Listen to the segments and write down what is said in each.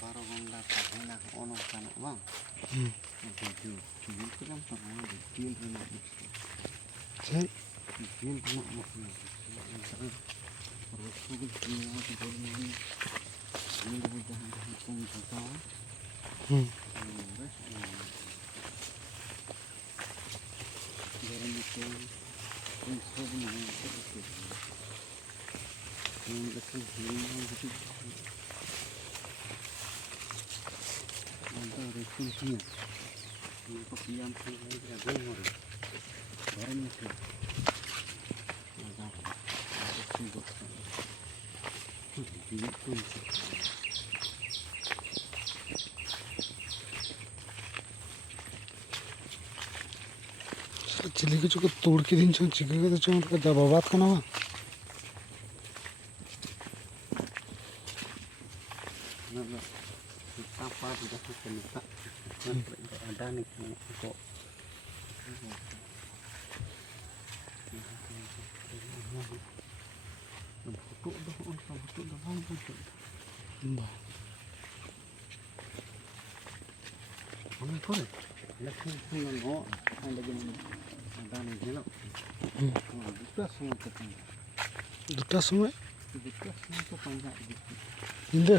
baru ganda kahena ono kana bang. Jadi itu kan pernah dijual rumah itu. Saya Dijual rumah itu. Terus juga jual di rumah ini. Ini dari jalan hukum kata. Terus jalan itu insaf nih itu. Yang dekat rumah itu. Nanti rekomendasi. Ini kopian pun ada gimana? Barang itu. Ada sungguh. Ini pun. Chilli को चुका तोड़ के दिन chicken का तो चुन का दबा बात करना हुआ Nah, apa tidak kita ada nih kok. Betul dah, betul dah, betul. Mana kau? Lekang nengok, ada gini, ada nih jelok. Buka semua ketemu. दुटा समय Buka semua tu panjang gitu. इंदे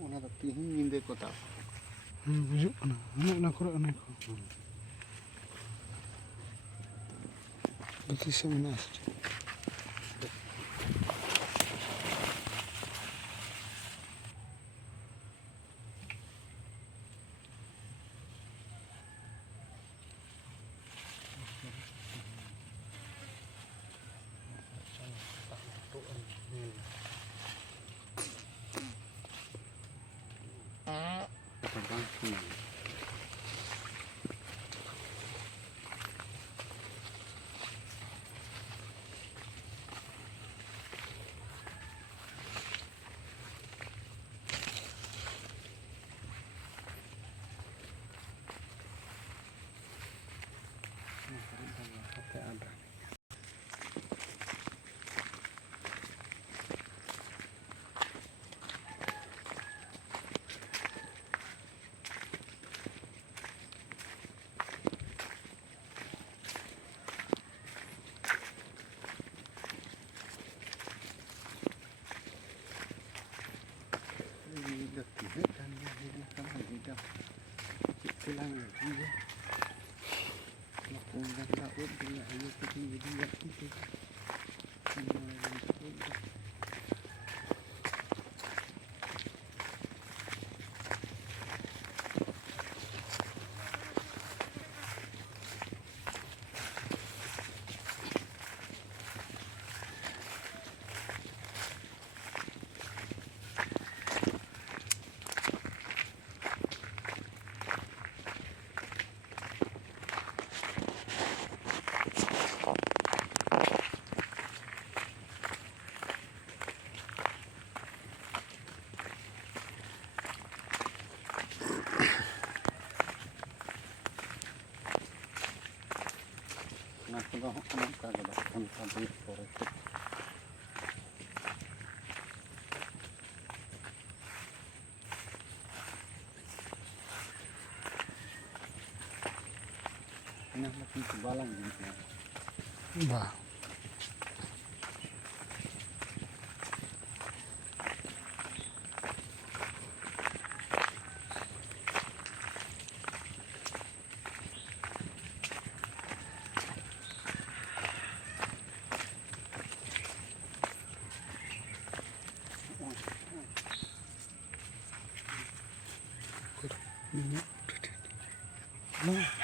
Ona tapi ini kota. बुझो ना ना करो ना को बत्ती से मना được thì hết ăn đi không phải gì đâu cái lăng này không biết nó cũng đang đau ốm thì lại như cái gì đi vậy chứ nah kalau anak kagak dapat sampai sore ini lebih kebalan gitu वाह No.